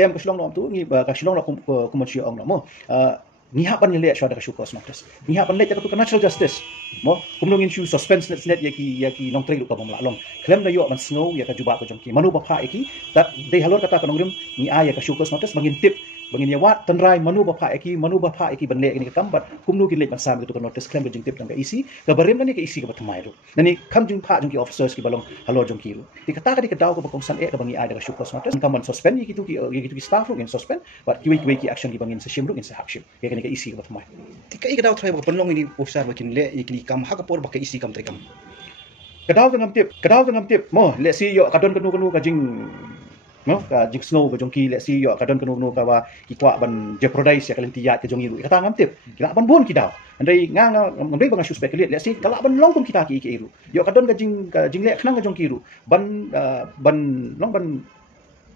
em ka silong nom tu ngi ka silong la kumonsi ong mo ni ha ban le shwa da shu kos notis ni ha ban le ka tu natural justice mo kumnong in shu suspense net yaki nong trei lu ka bom la long klem da yo man snow ya ka juba ko jongki manu ba pha eki that de halor kata ka nong rim ni a ya ka shu kos notis bangin tip bangin ya wat tanrai manu ba pha eki ban le ni ka kambat kumnu ki le ban sam tu ka notis klem ka jing tip tang ka isi ka barim ni ka isi ka batmai ru nani kam jing pha jongki officers ki balong halor jongki ru di kata ka di ka daw ko bakong san e ka bangi a da ka shu kos notis kam ban suspend yaki tu ki staff ru in suspend but ki action ki bangin sa shim ru in sa hakship ya ka isi ka batmai tika ika daw try ba panlong ini officer ba kin le ikni kam ha ka por ba ka isi kam trikam kadau ngam tip mo le si yo kadon kanu ka jing no ka jing snow ka jongki le si yo kadon kanu ka ba ki kwa ban jeopardize ya kalenti ya ka jongi ru kata ngam tip kila ban bon ki daw andai ngai bang suspect le si kala ban long kum kita ki ru yo kadon ka jing le khnang ka jongki ru ban long ban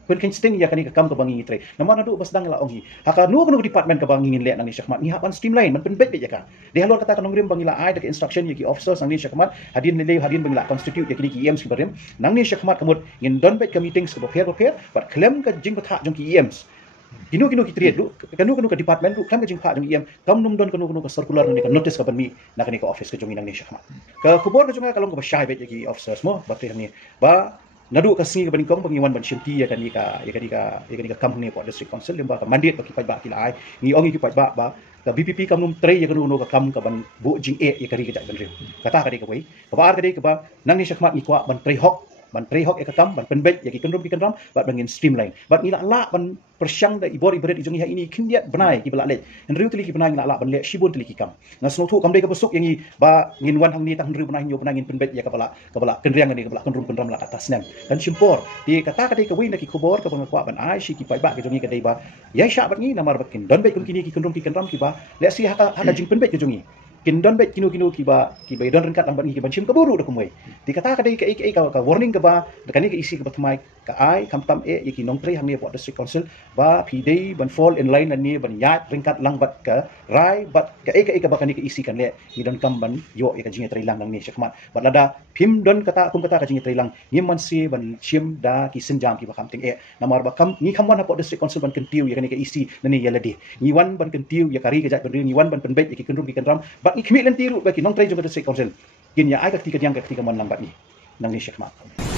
pen ken sting ya kani ka kam ka bangi tre nama nadu bas dang la ongi haka nu kanu department ka bangi le nang ni syakmat ni hapan streamline man pen bet ya ka de halor kata kanong rim bangi la ai da instruction ya ki officers nang ni syakmat hadin bangi la constitute ya kini ki ems ki barim nang ni syakmat kamut ngin don bet ka meetings ka prepare but claim ka jing ka tha jong ki ems kinu ki triet lu kanu ka department lu claim ka jing pha jong em kam num don kanu ka circular ni ka notice ka ban mi na kani ka office ka jong nang ni syakmat ka kubor ka jong ka kalong ka syai bet ya ki officers mo ba tre ni ba nadu ka singi ka banikong pangiwan ban shimti ya kani ka company po district council limba ka mandate pa ki ba kilai ni ongi ki ba ka BPP kam num tre ya kanu no ka kam ka ban bu jing e ya kari ka ban rim kata ka wei ka ba ka ba nang ni syakmat ni kwa ban tre hok ya ka kam ban penbet ya ki kenram ba bangin streamline ba ni la ban persyang da ibor ibret ijong ha ini kindia benai ki bala le en riu tili ki benai la ban le shibun tili ki kam na sno thu kam dei ka besuk yang i ba ngin wan hang ni tang riu benai nyo benai ngin penbet ya ka bala kenriang ni ka bala kenram la atas nem dan simpor di kata ka dei ka win ki kubor ka bang kwa ban ai shi ki pai ba ke jongi ka dei ba ya sha bat ni namar bakin don bet kun kini ki kenram ki ba le si ha jing penbet ke jongi kin don bet kinu ki ba don rengkat lambat ni ki ban shim ka buru da kumai di kata ka dei ka warning ka ba da ni ka isi ka batmai ka ai kam tam e ki nong tre hang ni po district council ba pidei ban fall in line ni ban yat ringkat lang bat ka rai bat ka ba kani ka isi kan le ni don kam ban yo ka jinga trilang nang ni syakmat bat lada pim don kata ka jinga trilang ni man si ban shim da ki senjam ki ba kam ting e namar ba kam ni kam wan po district council ban kentiu ya kani ka isi nani ya ladi ni wan ban kentiu ya kari ka jat ban ni wan ban penbet ya ki kenrum ki kenram bat ni khmi lan tiru ba ki nong tre jo ka district council gin ya ai ka ti ka yang ka ti ka man lang bat ni nang ni syakmat